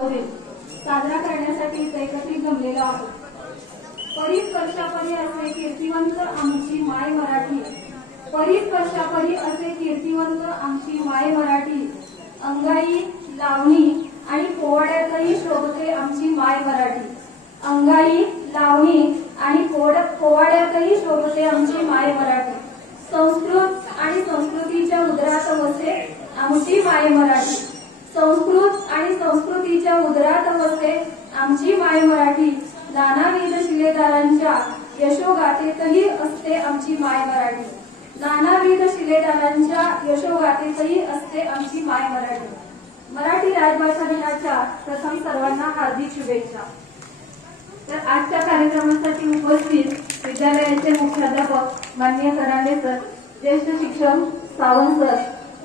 साजरा करण्यासाठी एकत्रित जमलेलो आहोत। परिस्पर्शापरी असे कीर्तिवंत आमची माय मराठी, परिस्पर्शापरी असे कीर्तिवंत आमची माय मराठी, अंगाई लावणी आणि पोवाड्यातही शोभते आमची माय मराठी, अंगाई लावणी आणि पोवाड्यातही शोभते आमची माय मराठी, संस्कृत आणि संस्कृतीच्या उदरात वसते आमची माय मराठी, संस्कृत आणि संस्कृतीच्या उदरात वसते आमची माय मराठी, नानाविध शिलेदारांच्या यशोगाथेतही असते आमची माय मराठी, नानाविध शिलेदारांच्या यशोगाथेतही असते आमची माय मराठी। मराठी राजभाषा दिनाच्या प्रथम सर्वांना हार्दिक शुभेच्छा। तर आजच्या कार्यक्रमासाठी उपस्थित विद्यालयाचे मुख्याध्यापक माननीय करांडे सर, ज्येष्ठ शिक्षक सावंत सर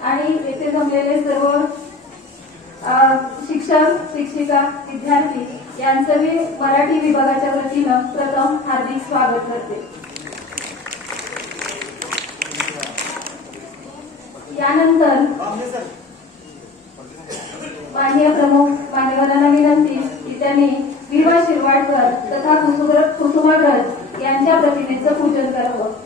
आणि येथे जमलेले सर्व शिक्षक शिक्षिका विद्यार्थी यांचं मी मराठी विभागाच्या वतीनं प्रथम हार्दिक स्वागत करते। यानंतर माननीय प्रमुख मान्यवरांना विनंती की त्यांनी विभा शिरवाडकर तथा कुसुमाग्रज यांच्या प्रतिमेचं पूजन करावं।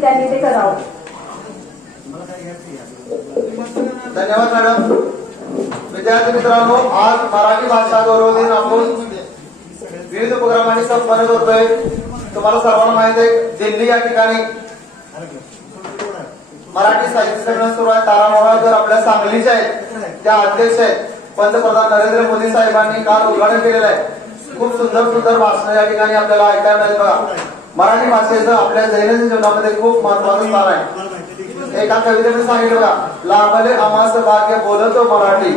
त्यांनी ते करावं। धन्यवाद मॅडम। विद्यार्थी मित्रांनो, आज मराठी भाषा गौरव दिन आपण विविध उपक्रमांनी संपन्न करतोय। तुम्हाला सर्वांना माहिती आहे, दिल्ली या ठिकाणी मराठी साहित्य संमेलन सुरू आहे। तारामोहळकर आपल्या सांगलीचे आहेत, त्या अध्यक्ष आहेत। पंतप्रधान नरेंद्र मोदी साहेबांनी काल उद्घाटन केलेलं आहे। खूप सुंदर सुंदर भाषण या ठिकाणी आपल्याला ऐकायला मिळेल बघा। मराठी भाषेचं आपल्या दैनंदिन जीवनामध्ये खूप महत्वाचं स्थान आहे। एका कवितेने सांगितलं बघा, लाभले आम्हास भाग्य बोलतो मराठी,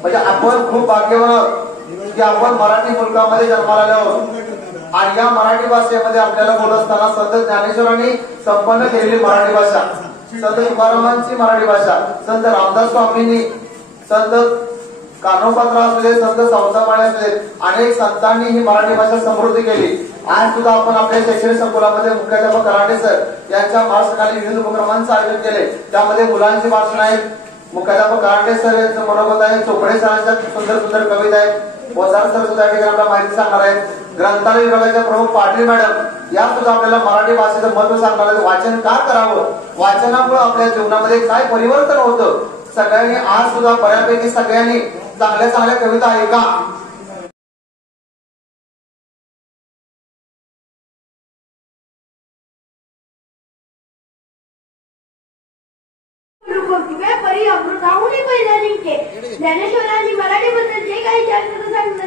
म्हणजे आपण खूप भाग्यवान आहोत की आपण मराठी मुलकामध्ये जन्माला आलो आहोत। आणि या मराठी भाषेमध्ये आपल्याला बोलत असताना संत ज्ञानेश्वरांनी संपन्न केलेली मराठी भाषा, संत तुकारामांची मराठी भाषा, संत रामदास स्वामींनी, संत कान्होपात्रा असू दे, संत संसामाळे असू दे, अनेक संतांनी ही मराठी भाषा समृद्ध केली। आज सुद्धा आपण आपल्या शैक्षणिक संकुलामध्ये मुख्याध्यापक करांडे सर यांच्या मार्गदर्शनाखाली विविध उपक्रमांचं आयोजन केले। त्यामध्ये मुलांची भाषण आहेत, मुख्याध्यापक करांडे सर यांचं मनोगत आहे, चोपडे सरांच्या सुंदर सुंदर कविता आहेत, वजार सर सुद्धा या ठिकाणी आपल्याला माहिती सांगणार आहेत, ग्रंथालय विभागाच्या प्रमुख पाटील मॅडम या सुद्धा आपल्याला मराठी भाषेचं महत्व सांगणार आहेत। वाचन का करावं, वाचनामुळे आपल्या जीवनामध्ये काय परिवर्तन होतं, सगळ्यांनी आज सुद्धा बऱ्यापैकी सगळ्यांनी चांगल्या चांगल्या कविता ऐका। ज्ञानेश्वरांनी मराठीबद्दल जे काही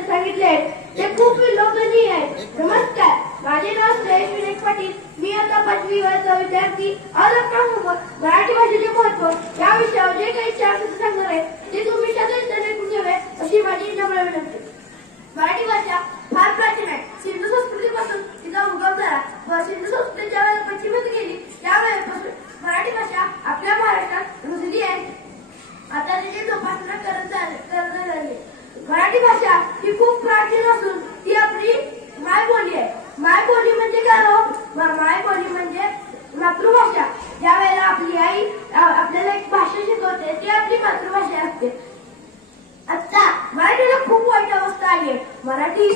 सांगितले ते खूप लोकप्रिय आहे। नमस्कार, माझे नाव सुरेश विनायक पाटील, मी आता 5वी वर्गाचा विद्यार्थी। आज आपण मराठी भाषेचे महत्व या विषयावर जे काही सांगणार आहे ते तुम्ही सगळे ऐकून घ्यावे अशी माझी नम्र विनंती। मराठी भाषा फार प्राचीन आहे। सिंधू संस्कृतीपासून तिचा उगम झाला व सिंधू संस्कृती ज्यावेळेला पश्चिमेत गेली त्यावेळेपासून मराठी भाषा आपल्या महाराष्ट्रात रुजली आहे। आता त्याची जोपासना करत झाली। मराठी भाषा ही खूप प्राचीन असून ती आपली मायबोली आहे। मायबोली म्हणजे काय हो? मायबोली म्हणजे मातृभाषा। ज्या वेळेला आपली आई आपल्याला एक भाषा शिकवते ती आपली मातृभाषा असते। आता मराठीला खूप वाईट अवस्था आली आहे। मराठी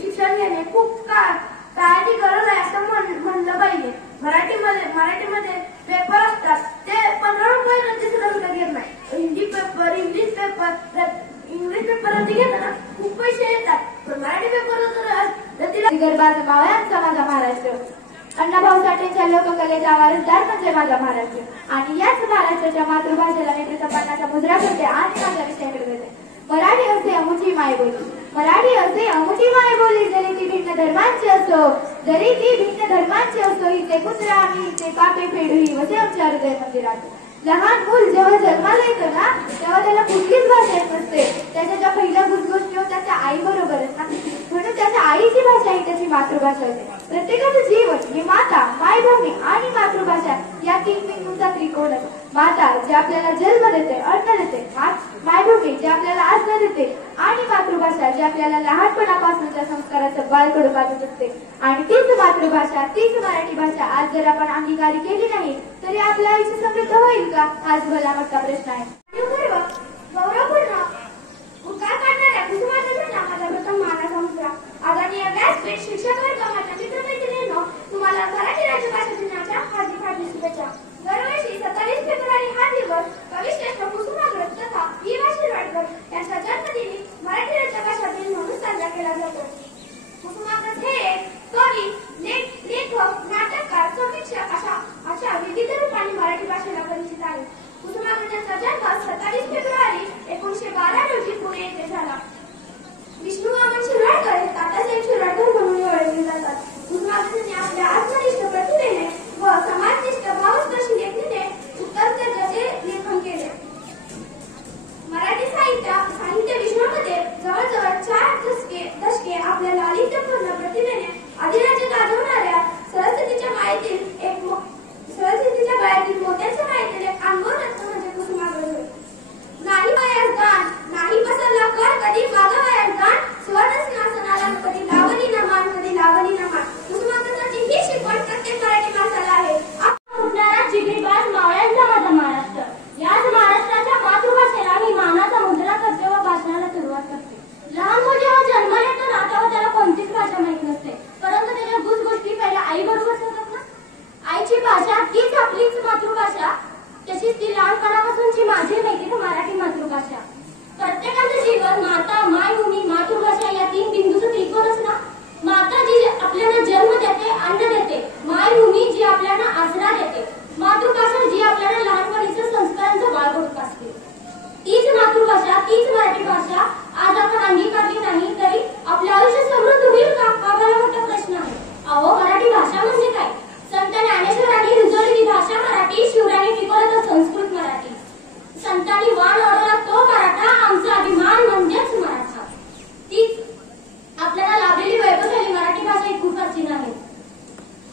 शिक्षण घेणे खूप काळाची गरज आहे असं म्हणलं पाहिजे। मराठीमध्ये पेपर असतात ते 15 रुपये रद्दी सुद्धा घेत नाही। हिंदी पेपर, इंग्लिश पेपर रद्दी घेताना खूप पैसे येतात, पण मराठी पेपर गर्भाचा मावळ्यांचा माझा महाराष्ट्र, अण्णाभाऊ साठेंच्या लोककलेचा वारसदार म्हणजे माझा महाराष्ट्र, आणि याच महाराष्ट्राच्या मातृभाषेला मी प्रथमपणाचा मुद्रा करते आणि माझ्या विषयाकडे देते। मराठी असते अमुची मायबोली, मराठी असते अमुची मायबोली, जरी ती भिन्न धर्मांची असो, जरी ती भिन्न धर्मांची असो, इथे कुत्रा आम्ही इथे पापे फेडू ही वसे आमच्या हृदय मंदिरात। लहान मूल जेव्हा जन्माला येतं ना तेव्हा त्याला कुठलीच भाषा येत नसते, त्याच्या पहिल्या गोष्टी त्याच्या आई बरोबरच ना, म्हणून त्याच्या आईची भाषा ही त्याची मातृभाषा होते। प्रत्येकाचं जीवन ही माता, मायभूमी आणि मातृभाषा या 3 तुमचा त्रिकोणच. माता जी आपल्याला जन्म देते, अन्न देते, मायभूमी जी आपल्याला आज्ञा देते आणि मातृभाषा जी आपल्याला लहानपणापासूनच्या संस्काराचं बाळकडू बांधत असते. आणि तीच मातृभाषा, तीच मराठी भाषा आज जर आपण अंगीकारी केली नाही तरी आपलं आयुष्य समृद्ध होईल का? हाच भला मोठा प्रश्न आहे. गौरवपूर्ण उद्गार काढणाऱ्या कुसुमाग्रजांना माझा प्रथम मानाचा मुद्रा. आदरणीय व्यासपीठ शिक्षक वर्ग, माझ्या मित्रमैत्रिणींनो, तुम्हाला मराठी राज्यभाषा दिनाच्या हार्दिक हार्दिक शुभेच्छा. दरवर्षी 27 फेब्रुवारी हा दिवस कविश्रेष्ठ कुसुमाग्रज तथा वि. वा. शिरवाडकर यांच्या जन्मदिनी मराठी राज्यभाषा दिन म्हणून साजरा केला जातो. कुसुमाग्रज हे एक कवी, लेखक, नाटककार, समीक्षक अशा विविध रूपांनी मराठी भाषेला परिचित आहेत. कुसुमाग्रजांचा जन्म 27 फेब्रुवारी 1912 रोजी पुणे येथे झाला. विष्णू वामन शिरवाडकर हे तात्यासाहेब शिरवाडकर म्हणून ओळखले जातात. कुसुमाग्रजांनी आपल्या आत्मनिष्ठ प्रतिभेने व समाजनिष्ठ भावस्पर्शी लेखणीने उत्तम दर्जाचे लेखन केले. मराठी साहित्य विश्वामध्ये जवळजवळ 4 दशके आपल्या लालित्यपूर्ण प्रतिभेने अधिराज्य गाजवणाऱ्या सरस्वतीच्या गळ्यातील मोत्याच्या मायेतील एक अनमोल रत्न म्हणजे कुसुमाग्रज होय. नाही वयास गाण, नाही पसरला कर कधी मागा वयास गाण, सुवर्ण सिंहासनाला कधी लावली ना मान, कधी लावली ना मान. कुसुमाग्रजांची ही शिकवण प्रत्येक मराठी माणसाला आहे. उठणारा जिगरीबाज मावळ्यांचा माझा महाराष्ट्र, याच महाराष्ट्राच्या मातृभाषेला मी मानाचा मुद्रा करते व भाषणाला सुरुवात करते. लहान मुल जेव्हा जन्माला येतो ना तेव्हा त्याला कोणतीच भाषा माहित नसते, परंतु त्याच्या गोष्टी पहिल्या आई बरोबर होतात ना. आईची भाषा तीच आपलीच मातृभाषा, तशीच ती लहानपणापासूनची माझी माहिती मराठी मातृभाषा. प्रत्येकाचं जीवन माता, मायभूमी, मातृभाषा या 3 बिंदूचं त्रिकोणच ना. माता जी आपल्याला जन्म देते, अन्न देते, मायभूमी जी आपल्याला आसरा देते, मातृभाषा जी आपल्याला लहानपणीच्या संस्कारांचं बाळगडूक असते. तीच मातृभाषा, तीच मराठी भाषा आज आपण अंगीकारली नाही तरी आपलं आयुष्य समृद्ध होईल का? हा मला मोठा प्रश्न आहे. अहो, मराठी भाषा म्हणजे काय? संत ज्ञानेश्वरांनी रुजवलेली भाषा मराठी, शिवरायांनी टिकवला संस्कृत मराठी, संतांनी वाण ओढवला तो मराठा, आमचा अभिमान म्हणजेच मराठा. तीच आपल्याला लाभलेली वैभवशाली मराठी भाषा ही खूप प्राचीन आहे.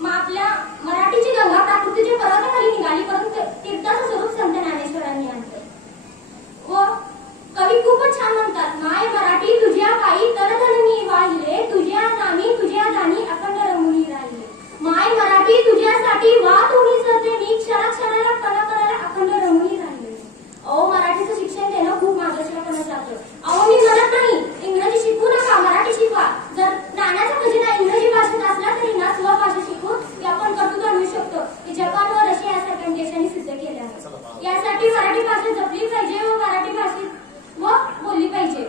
मग आपल्या मराठीची गंगा प्राकृतीच्या पर्वताखाली निघाली, परंतु तीर्थाचं स्वरूप संत ज्ञानेश्वरांनी आणलं. व कवी खूपच छान म्हणतात, माय मराठी तुझ्या पायी तरधनी वाहिले, तुझ्या नामी तुझ्या दानी अखंड रंगुनी राहिले. माय मराठी तुझ्यासाठी वा तुम्ही सरते, क्षणाक्षणाला कणाकणाला अखंड रंगुनी राहिले. अहो, मराठीचं शिक्षण देणं खूप मार्गदर्शनाकडे जातं. अहो, मी म्हणत नाही इंग्रजी शिकू नका, मराठी शिकवा. जर नाण्याचा खजिना इंग्रजी भाषेत असला तरी ना स्वभाषा शिकून ती आपण कर्तृत्व आणू शकतो. ते जपान व रशिया यासारख्या देशांनी सिद्ध केले आहे. यासाठी मराठी भाषा जपली पाहिजे व मराठी भाषेत व बोलली पाहिजे.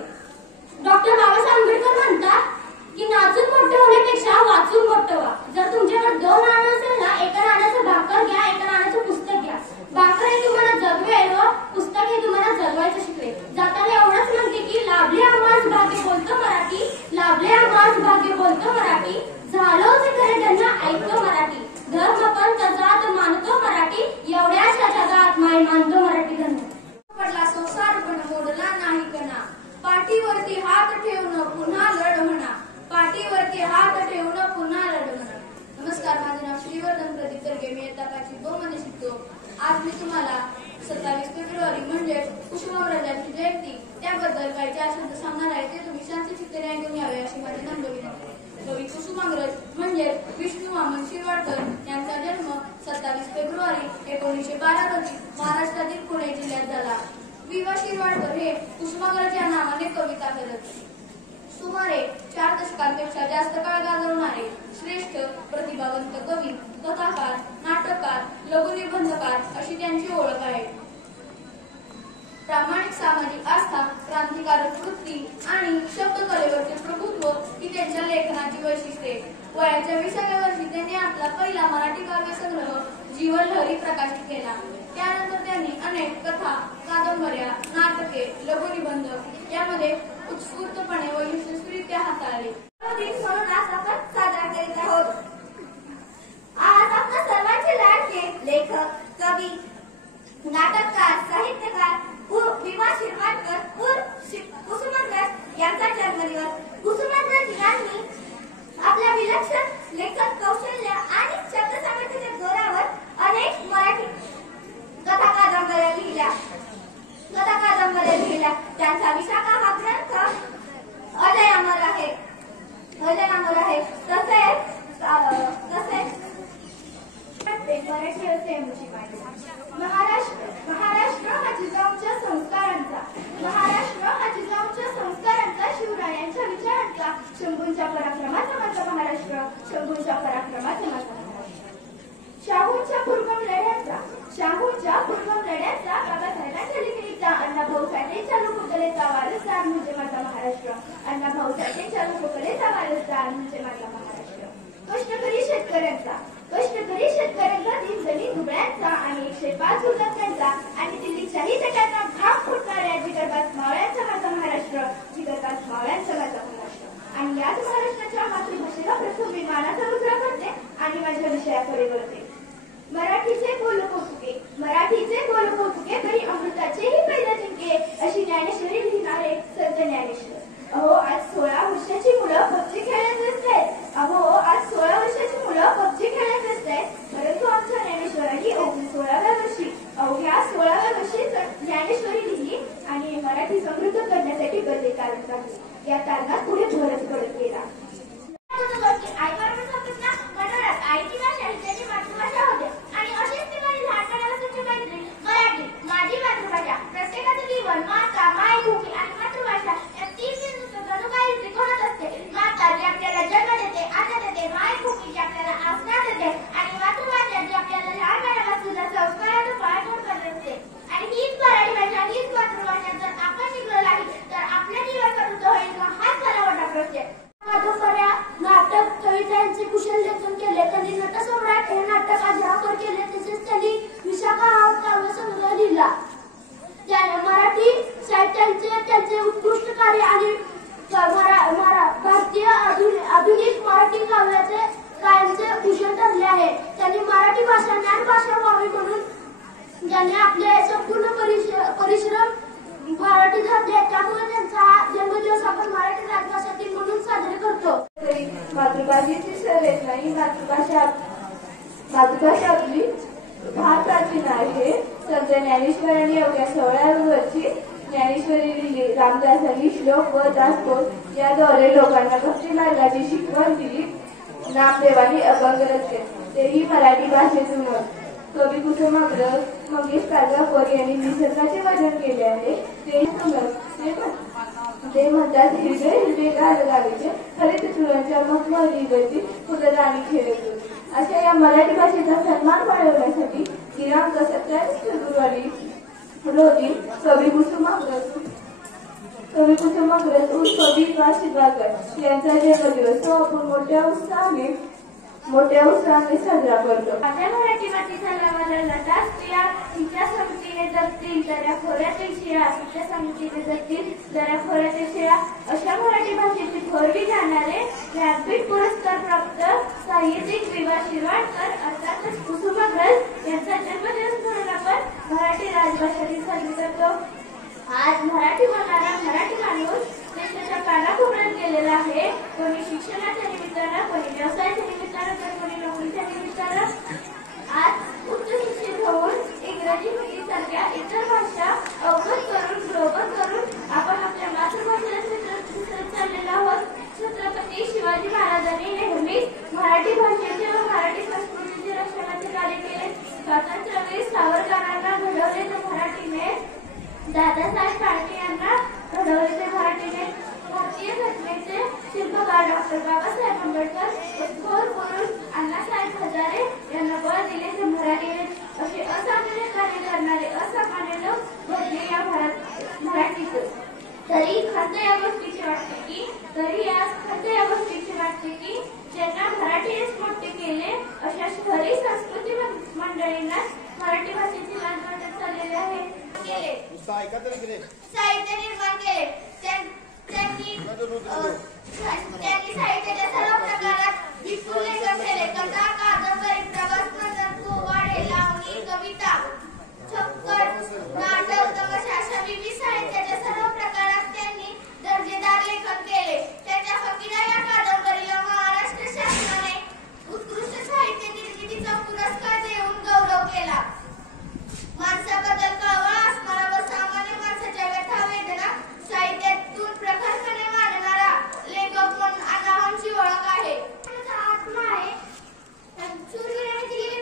डॉक्टर बाबासाहेब आंबेडकर म्हणतात की नाचून मोठे होण्यापेक्षा वाचून मोठं व्हा. जर तुमच्याकडे 2 नाणं असेल ना, एका नाण्याचं भाकर घ्या, एका नाण्याचं पुस्तक घ्या. भाकर हे तुम्हाला जगवेल व पुस्तक हे तुम्हाला जगवायचं शिकवेल. जाताना एवढंच म्हणते की लाभले आम्हास भाग्य बोलतो मराठी, लाभले आम्हास भाग्य बोलतो मराठी, झालो जे खरे त्यांना ऐकतो मराठी, धर्म पंथ जात मानतो मराठी, एवढ्याशा जगात माय मानतो मराठी धर्म. पडला संसार पण मोडला नाही कणा, पाठीवरती हात ठेवून पुन्हा लढ म्हणा, पाठीवरती हात ठेवून पुन्हा लढ म्हणा. नमस्कार, माझे नाव श्रीवर्धन प्रदीप तरगे, मी इयत्ता 5वी मध्ये शिकतो. आज मी तुम्हाला 27 फेब्रुवारी म्हणजे कुसुमाग्रजांची जयंती त्याबद्दल काही 4 शब्द सांगणार आहे. ते तुम्ही शांतचित्ताने ऐकून घ्यावे अशी माझी नम्र विनंती. कवी कुसुमाग्रज म्हणजे विष्णू वामन शिरवाडकर यांचा जन्म 27 फेब्रुवारी 1912 रोजी महाराष्ट्रातील पुणे जिल्ह्यात झाला. वि. वा. शिरवाडकर हे कुसुमाग्रज या नावाने कविता करत. सुमारे 4 दशकांपेक्षा जास्त काळ गाजवणारे श्रेष्ठ प्रतिभावंत कवी, कथाकार, नाटककार, लघुनिबंधकार अशी त्यांची ओळख आहे. प्रामाणिक सामाजिक आस्था, क्रांतिकारक वृत्ती आणि शब्दकलेवरचे प्रभुत्व ही त्यांच्या लेखनाची वैशिष्ट्ये. वयाच्या 20व्या वर्षी त्यांनी आपला पहिला मराठी काव्यसंग्रह जीवनलहरी प्रकाशित केला. त्यानंतर त्यांनी अनेक कथा, कादंबऱ्या, नाटके, लघुनिबंध यामध्ये उत्स्फूर्तपणे व यशस्वीरित्या हाताळले. म्हणून आज आपण साजरा करीत आहोत. आज आपल्या सर्वांचे लाडके लेखक, कवी, नाटककार, साहित्यकार वि. वा. शिरवाडकर कुसुमाग्रज यांचा जन्मदिवस. कुसुमाग्रज यांनी आपल्या विलक्षण लेखन कौशल्य आणि शब्दसामर्थ्याच्या जोरावर अनेक मराठी फुल्यांचा, बाबासाहेबांच्या लेखणीचा, अण्णाभाऊ साठेंच्या लोककलेचा वारसदार म्हणजे माझा महाराष्ट्र. अण्णाभाऊ साठेंच्या लोककलेचा वारसदार म्हणजे माझा महाराष्ट्र. कष्टकरी शेतकऱ्यांचा दिनजनी दुबळ्यांचा आणि 105 उन्नत्यांचा आणि दिल्लीच्याही तटांना घाम फुटणाऱ्या जिगरबाज मावळ्यांचा माझा महाराष्ट्र. जिगरबाज मावळ्यांचा माझा महाराष्ट्र. आणि याच महाराष्ट्राच्या मातृभाषेला प्रथम मी मानाचा मुद्रा करते आणि माझ्या विषयाकडे वळते. मराठीचे बोल कौतुके परी अमृताचेही पैदा जिंके अशी ज्ञानेश्वरी लिहिणारे संत ज्ञानेश्वर. अहो आज 16 वर्षाची मुलं पबजी खेळत असतात. परंतु आमच्या ज्ञानेश्वरांनी अवघी 16व्या वर्षी अवघ्या 16व्या वर्षी ज्ञानेश्वरी लिहिली आणि मराठी समृद्ध करण्यासाठी बदले कारण टाकले. या कारणात पुढे भरत पडत गेला. आईची भाषा ही त्याची मातृभाषा होते आणि अशीच ती माझी लहानपणापासूनची मैत्रीण मराठी माझी मातृभाषा. प्रत्येकाचं जीवन माता, मायभूमी आणि मातृभाषा या 3 बिंदूचं जणू त्रिकोणात असते. माता जी आपल्याला जन्म देते, आशा देते, मायभूमी जी आपल्याला आसना देते आणि मातृभाषा जी आपल्याला लहानपणापासून संस्काराचं पायगुण करत असते. आणि हीच मराठी भाषा, हीच मातृभाषा जर आपण शिकलो नाही तर आपल्या जीवाचा उद्धार होईल का हाच मला मोठा प्रश्न आहे. नाटक कवितांचे कुशल लेखन केले. त्यांनी नटसम्राट हे नाटक अजरामर केले. तसेच त्यांनी विशाखा हा काव्यसंग्रह लिहिला. त्याने मराठी साहित्याचे त्यांचे उत्कृष्ट कार्य आणि भारतीय आधुनिक मराठी काव्याचे भूषण ठरले आहे. त्यांनी मराठी भाषा ज्ञानभाषा व्हावी म्हणून ज्यांनी आपले संपूर्ण परिश्रम मराठी घातले. त्यामुळे त्यांचा जन्मदिवस आपण मराठी राजभाषा दिन म्हणून साजरे करतो. मातृभाषेची शर्यत नाही. मातृभाषा आपली फार प्राचीन आहे. संत ज्ञानेश्वरांनी अवघ्या 16व्या वर्षी ज्ञानेश्वरी लिहिली. रामदासांनी श्लोक व दासबोध याद्वारे लोकांना भक्ती मार्गाची शिकवण दिली. नामदेवांनी अभंग रचले, तेही मराठी भाषेतून. कवी कुसुमाग्रज मंगेश काळगावकर यांनी निसर्गाचे वर्णन केले आहे. ते म्हणतात हिरवे गालगालीचे हरित चुरांच्या मखमलीवरती फुलराणी खेळत होती. अशा या मराठी भाषेचा सन्मान वाढवण्यासाठी दिनांक 27 फेब्रुवारी रोजी कवी कुसुमाग्रज उर्फ कवी शिवाकर यांचा जन्मदिवस तो आपण मोठ्या उत्साहाने साजरा करतो. माझ्या मराठी मातीचा लावाला लटा स्त्रिया तिच्या समितीने जगतील दऱ्या खोऱ्यातील शिळा, तिच्या समितीने जगतील दऱ्या खोऱ्यातील शिळा अशा मराठी भाषेची थोरवी जाणारे व्यासपीठ पुरस्कार प्राप्त साहित्यिक विवा शिरवाडकर अर्थातच कुसुमाग्रज यांचा जन्मदिवस म्हणून आपण मराठी राजभाषा दिन साजरी करतो. आज मराठी बोलणारा मराठी माणूस देशाच्या कानाकोपऱ्यात गेलेला आहे. कोणी शिक्षणाच्या निमित्तानं, कोणी व्यवसायाच्या निमित्तानं, तर कोणी नोकरीच्या निमित्तानं. आज उच्च शिक्षित होऊन इंग्रजी, हिंदी सारख्या इतर भाषा अवगत करून, ग्लोबल करून आपण आपल्या मातृभाषेला विसरत चाललेलो आहोत. छत्रपती शिवाजी महाराजांनी नेहमीच मराठी भाषेचे व मराठी संस्कृतीचे रक्षणाचे कार्य केले. स्वातंत्र्यवीर सावरकरांना घडवले तर मराठीने, दादासाहेब फाळके यांना घडवले ते मराठीने, भारतीय घटनेचे शिल्पकार डॉक्टर बाबासाहेब आंबेडकर, थोर पुरुष अण्णासाहेब हजारे यांना बळ दिले ते मराठीने. असे असामान्य कार्य करणारे असामान्य लोक घडले या मराठीतून. तरी खंत या गोष्टीची वाटते की ज्यांना मराठीने मोठे केले अशा शहरी संस्कृती मंडळींना मराठी भाषेची लाज वाटत चाललेली आहे. साहित्य निर्माण केले. त्यांनी साहित्याच्या सर्व प्रकारात विपुल लेखन केले. कथा, कादंबरी, प्रवास, प्रसंग, पोवाडे, लावणी, कविता, छप्पर, नाटक, तमाशा अशा विविध साहित्याच्या सर्व प्रकारात त्यांनी दर्जेदार लेखन केले. त्यांच्या फकीरा या कादंबरीला महाराष्ट्र शासनाने उत्कृष्ट साहित्य निर्मितीचा पुरस्कार देऊन गौरव केला. माणसाबद्दल कळवळ असणारा व सामान्य माणसाच्या व्यथा वेदना साहित्यातून प्रखरपणे मांडणारा लेखक म्हणून अण्णाभाऊंची ओळख आहे. आत्मा आहे. शूरवीरांनी दिलेले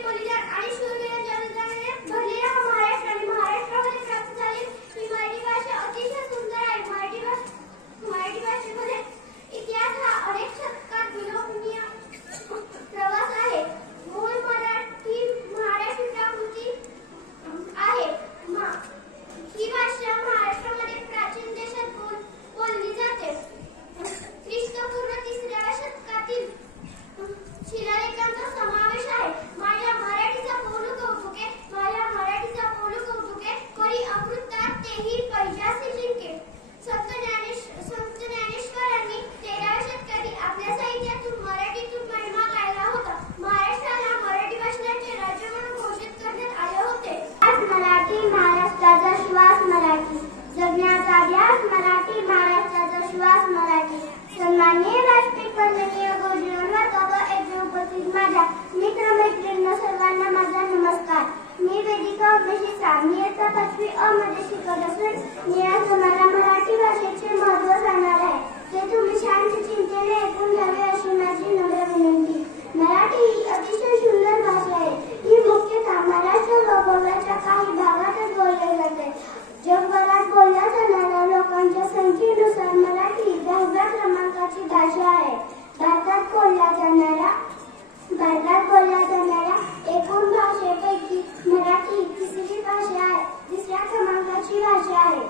मध्ये शिकत असून मी आज तुम्हाला मराठी भाषेचे महत्त्व सांगणार आहे. ते तुम्ही शांत चिंतेने ऐकून घ्यावे अशी माझी नम्र विनंती. मराठी ही अतिशय सुंदर भाषा आहे. ही मुख्यतः महाराष्ट्र व गोव्याच्या काही भागातच बोलली जाते. जगभरात बोलल्या जाणाऱ्या लोकांच्या संख्येनुसार मराठी 10व्या क्रमांकाची भाषा आहे. भारतात बोलल्या जाणाऱ्या एकूण भाषेपैकी मराठी तिसरी भाषा आहे. तिसऱ्या क्रमांकाची भाषा आहे.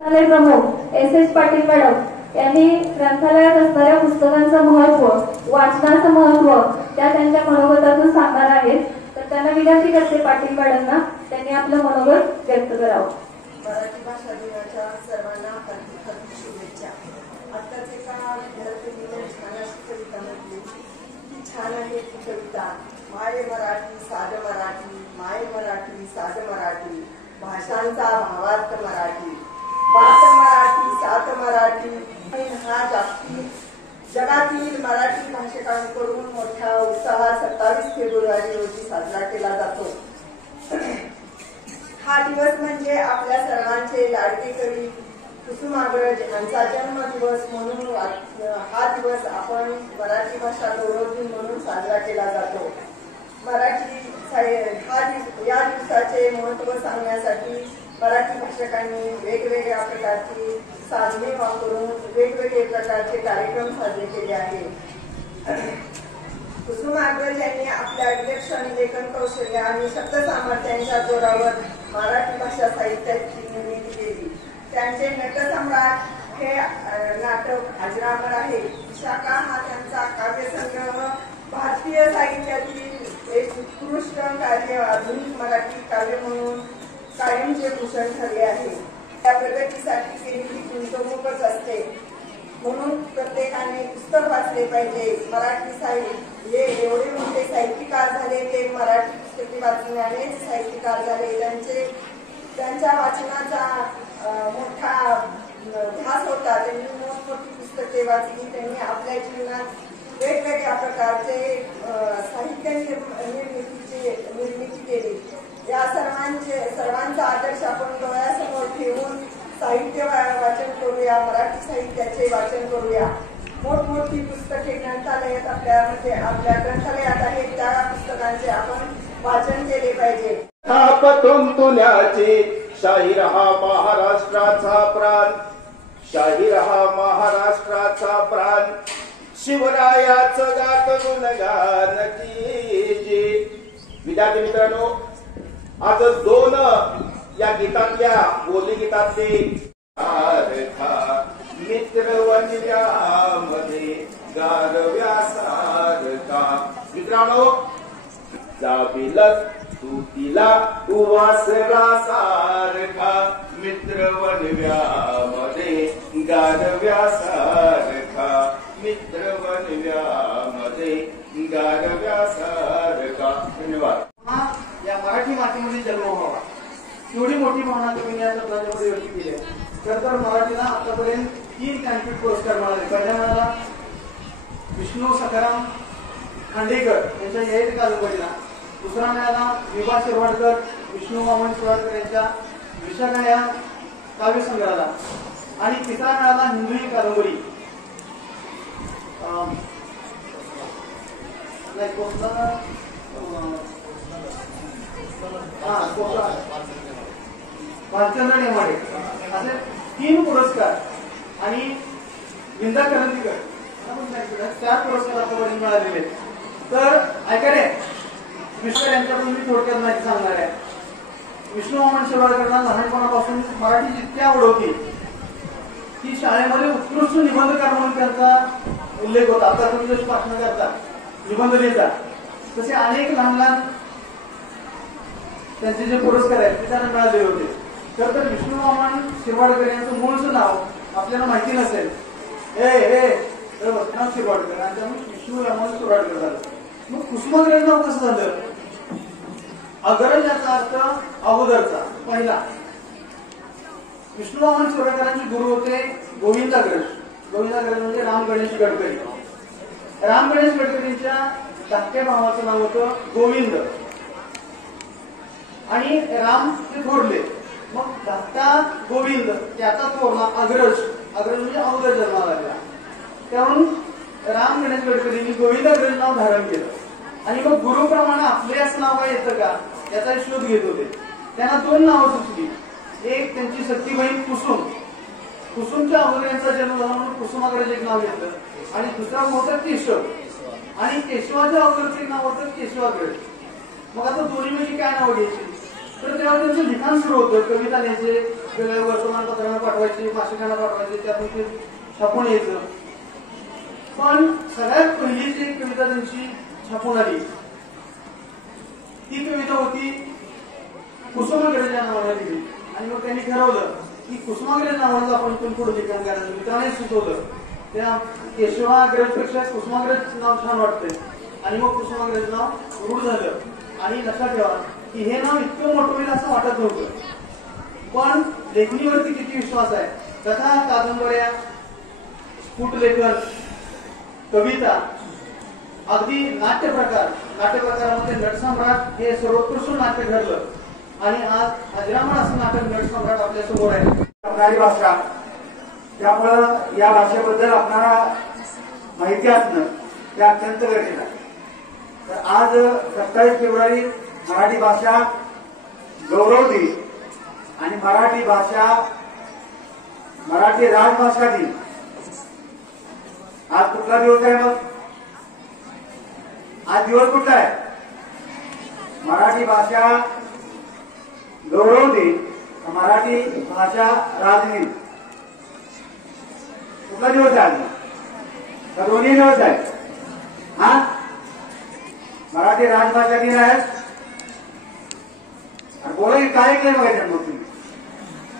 ग्रंथालय प्रमुख एस पाटील मॅडम यांनी ग्रंथालयात असणाऱ्या पुस्तकांचं महत्व, वाचनाचं महत्व त्या त्यांच्या मनोगतातून सांगणार आहेत. तर त्यांना विनंती करते पाटील मॅडमना त्यांनी आपलं मनोगत व्यक्त करावं. मराठी भाषा दिनाच्या सर्वांना हार्दिक शुभेच्छा. आत्ताच एका विद्यार्थिनीने छान अशी कविता म्हटली. ती छान आहे ती कविता. माय मराठी साध मराठी, माय मराठी साध मराठी, भाषांचा भावार्थ मराठी, बात मराठी सात मराठी. हा जगातील मराठी भाषिकांकडून मोठ्या उत्साहात 27 फेब्रुवारी रोजी साजरा केला जातो. हा दिवस म्हणजे आपल्या सर्वांचे लाडके कवी कुसुमाग्रज यांचा जन्मदिवस म्हणून हा दिवस आपण मराठी भाषा गौरव दिन म्हणून साजरा केला जातो. या दिवसाचे महत्त्व सांगण्यासाठी मराठी भाषकांनी वेगवेगळ्या प्रकारची साधने वापरून वेगवेगळे प्रकारचे कार्यक्रम साजरे केले आहेत. कुसुमाग्रज यांनी आपल्या विलक्षण लेखन कौशल्य आणि शब्द सामर्थ्यांच्या जोरावर मराठी भाषा साहित्याची निर्मिती केली. त्यांचे नटसम्राट हे नाटक अजरामर आहे. विशाखा हा त्यांचा काव्यसंग्रह भारतीय साहित्यातील एक उत्कृष्ट कार्य, आधुनिक मराठी काव्य म्हणून कायमचे भूषण ठरले आहे. त्या प्रगतीसाठी केलेली गुंतवणूकच असते. म्हणून प्रत्येकाने पुस्तक वाचले पाहिजे. मराठी साहित्य हे एवढे मोठे साहित्यकार झाले, ते मराठी पुस्तके वाचण्यानेच साहित्यकार झाले. त्यांच्या वाचनाचा मोठा ध्यास होता. त्यांनी मोठमोठी पुस्तके वाचली. त्यांनी आपल्या जीवनात वेगवेगळ्या प्रकारचे साहित्य निर्मिती केली. या सर्वांचा आदर्श आपण डोळ्यासमोर ठेवून साहित्य वाचन करूया. मराठी साहित्याचे वाचन करूया. मोठमोठी पुस्तके ग्रंथालयात आपल्या ग्रंथालयात आहेत. त्या पुस्तकांचे आपण वाचन केले पाहिजे. तुल्याची शाहीर हा महाराष्ट्राचा प्राण, शाहीर हा महाराष्ट्राचा प्राण, शिवरायाचं गात गुणगान कीजे. विद्यार्थी मित्रांनो, आज 2 या गीतातल्या बोली गीतातले मित्र वनव्यामध्ये गारव्यासारखा. मित्रांनो, जाबिलच तू तिला उवासरा सारखा, मित्र वनव्यामध्ये गारव्यासारखा, मित्र वनव्यामध्ये गारव्यासारखा. धन्यवाद. या मराठी मातीमध्ये जन्म व्हावा एवढी मोठी भावना तुम्ही या शब्दांमध्ये व्यक्त केली आहे. तर मराठीला आतापर्यंत 3 ज्ञानपीठ पुरस्कार मिळाले. पहिला मिळाला विष्णू सखाराम खांडेकर यांच्या ययाती कादंबरीला, दुसरा मिळाला विभा शिरवाडकर, विष्णू वामन शिरवाडकर यांच्या विशाखा या काव्यसंग्रहाला, आणि तिसरा मिळाला हिंदू ही कादंबरी भालचंद्र नेमाडे. असे 3 पुरस्कार आणि विंदा करंदीकर 4 पुरस्कार आतापर्यंत मिळालेले. तर ऐकाडे मिश्र यांच्याकडून मी थोडक्यात माहिती सांगणार आहे. विष्णू वामन शिरवाडकरांना लहानपणापासून मराठी जितकी आवड होती की शाळेमध्ये उत्कृष्ट निबंधकार म्हणून त्यांचा उल्लेख होता. आता तुम्ही जशी भाषण करता, निबंध लिहिता, तसे अनेक लहान लहान त्यांचे जे पुरस्कार आहेत ते त्यांना मिळालेले होते. तर विष्णू वामन शिरवाडकर यांचं मूळचं नाव आपल्याला माहिती नसेल. नाव शिरवाडकर आणि त्यामुळे विष्णू वामन शिरवाडकर झालं. मग कुसुमाग्रज नाव कसं झालं? अग्रज याचा अर्थ अगोदरचा, पहिला. विष्णू वामन शिरवाडकरांचे गुरु होते गोविंदाग्रज. गोविंदाग्रज म्हणजे राम गणेश गडकरी. राम गणेश गडकरींच्या धाकट्या भावाचं नाव होतं गोविंद, आणि राम ते थोरले त्या गोविंद त्याचा थोरला अग्रज म्हणजे अवघड जन्माला लागला. त्यावरून राम गणेश गडकरींनी गोविंद अग्रज नाव धारण केलं. आणि मग गुरुप्रमाणे आपले असं नाव काय येतं का याचा शोध घेत होते. त्यांना 2 नावं सुचली. एक त्यांची सख्खी बहीण कुसुमच्या अगोदर यांचा जन्म झाला म्हणून कुसुमाग्रज एक नाव घेतलं. आणि दुसरा होतं केशव. आणि केशवाच्या अगोदरचं एक नाव होतं केशवाग्रज. मग आता दोन्ही काय नाव घ्यायची. तर तेव्हा त्यांचं लिखाण सुरू होतं. कविता लिहायचे, वेगवेगळ्या वर्तमानपत्रांना पाठवायचे, मासिकांना पाठवायचे, त्यातून ते छापून यायचं. पण सगळ्यात पहिली जी कविता त्यांची छापून आली ती कविता होती कुसुमाग्रज या नावाने लिहिली. आणि मग त्यांनी ठरवलं की कुसुमाग्रज नावाचं आपण इथून पुढे लिखाण करायचं. मित्राने सुचवलं त्या केशवाग्रजपेक्षा कुसुमाग्रज नाव छान वाटतंय. आणि मग कुसुमाग्रज नाव रूढ झालं. आणि लक्षात ठेवा की हे नाव इतकं मोठं होईल असं वाटत नव्हतं. पण लेखणीवरती किती विश्वास आहे. कथा, कादंबऱ्या, स्फुटलेखन, कविता, अगदी नाट्यप्रकारामध्ये नटसम्राट हे सर्वोत्कृष्ट नाट्य ठरलं. आणि आज अजरामर असं नाटक नटसम्राट आपल्या समोर आहे. आपणारी भाषा, त्यामुळं या भाषेबद्दल आपणाला माहिती असणं हे अत्यंत गरजेचं आहे. तर आज 27 फेब्रुवारी मराठी भाषा गौरव दिन आणि मराठी राजभाषा दिन. आज कुठला दिवस आहे. मग आज दिवस कुठला आहे. मराठी भाषा गौरव दिन, मराठी भाषा राज दिन. कुठला दिवस आहे. तर दोन्ही दिवस आहे. हा मराठी राजभाषा दिन आहे. बोला की काय ऐकलंय बघायचं. मग तुम्ही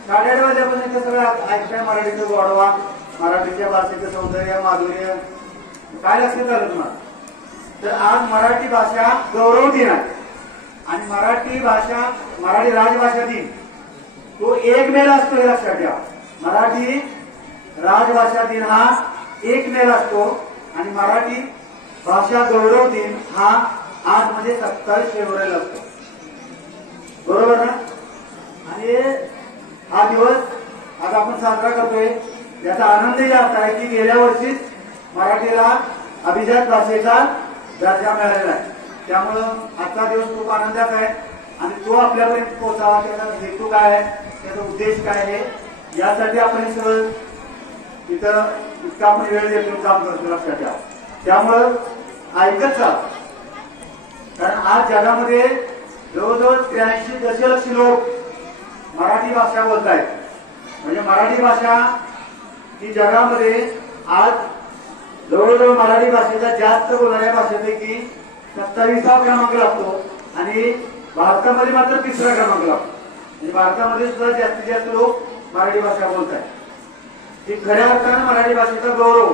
8:30 वाजल्यापासून ते सगळं ऐकताय. मराठीचं गोडवा, मराठीच्या भाषेचं सौंदर्य, माधुर्य काय लक्षात आलं तुम्हाला. तर आज मराठी भाषा गौरव दिन आहे. आणि मराठी राजभाषा दिन तो 1 मेला असतो. हे लक्षात ठेवा. मराठी राजभाषा दिन हा 1 मेला असतो. आणि मराठी भाषा गौरव दिन हा आज म्हणजे 27 फेब्रुवारीला असतो. बरोबर ना. आणि हा दिवस आज आपण साजरा करतोय. याचा आनंदही जास्त आहे की गेल्या वर्षीच मराठीला अभिजात भाषेचा दर्जा मिळालेला आहे. त्यामुळं आजचा दिवस खूप आनंदाचा आहे. आणि तो आपल्यापर्यंत पोहोचावा, त्याचा हेतू काय आहे, त्याचा उद्देश काय आहे, यासाठी आपण सगळं इतका आपण वेळ देतो, काम करतो. लक्षात ठेवा. त्यामुळं ऐकत जा. कारण आज जगामध्ये जवळजवळ 83 दशलक्ष लोक मराठी भाषा बोलत आहेत. म्हणजे मराठी भाषा ही जगामध्ये आज जवळजवळ मराठी भाषेचा जास्त बोलणाऱ्या भाषेपैकी 27वा क्रमांक लागतो. आणि भारतामध्ये मात्र 3रा क्रमांक लागतो. म्हणजे भारतामध्ये सुद्धा जास्तीत जास्त लोक मराठी भाषा बोलत आहेत. ही खऱ्या अर्थानं मराठी भाषेचा गौरव.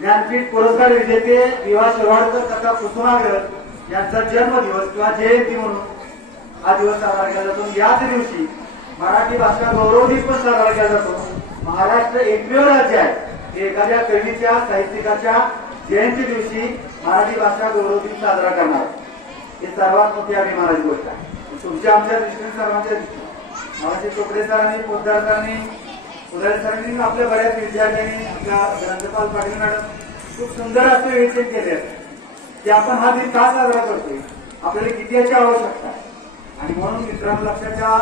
ज्ञानपीठ पुरस्कार विजेते विवा शिरवाडकर तथा कुसुमाग्रज यांचा जन्मदिवस किंवा जयंती म्हणून हा दिवस साजरा केला जातो. याच दिवशी मराठी भाषा गौरव दिन पण साजरा केला जातो. महाराष्ट्र एकमेव राज्य आहे एखाद्या कवीच्या, साहित्यिकाच्या जयंती दिवशी मराठी भाषा गौरव दिन साजरा करणार. ही सर्वात मोठी अभिमानाची गोष्ट आहे. तुमच्या आमच्या दृष्टीने, सर्वांच्या दृष्टीने महाराष्ट्र चोपडे सरांनी, पोद्दार सरांनी, उदय सरांनी, आपल्या बऱ्याच विद्यार्थ्यांनी, आपल्या ग्रंथपाल पाटील मॅडम खूप सुंदर असे विवेचन केले की आपण हा दिन का साजरा करतोय, आपल्याला किती याची आवश्यकता आहे. आणि म्हणून मित्रांनो लक्षात ठेवा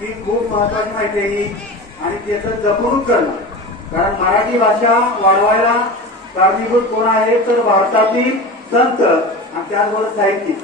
ही खूप महत्वाची माहिती आहे ही. आणि त्याचं जपणूक करणं. कारण मराठी भाषा वाढवायला कारणीभूत कोण आहे तर भारतातील संत आणि त्याचबरोबर साहित्यिक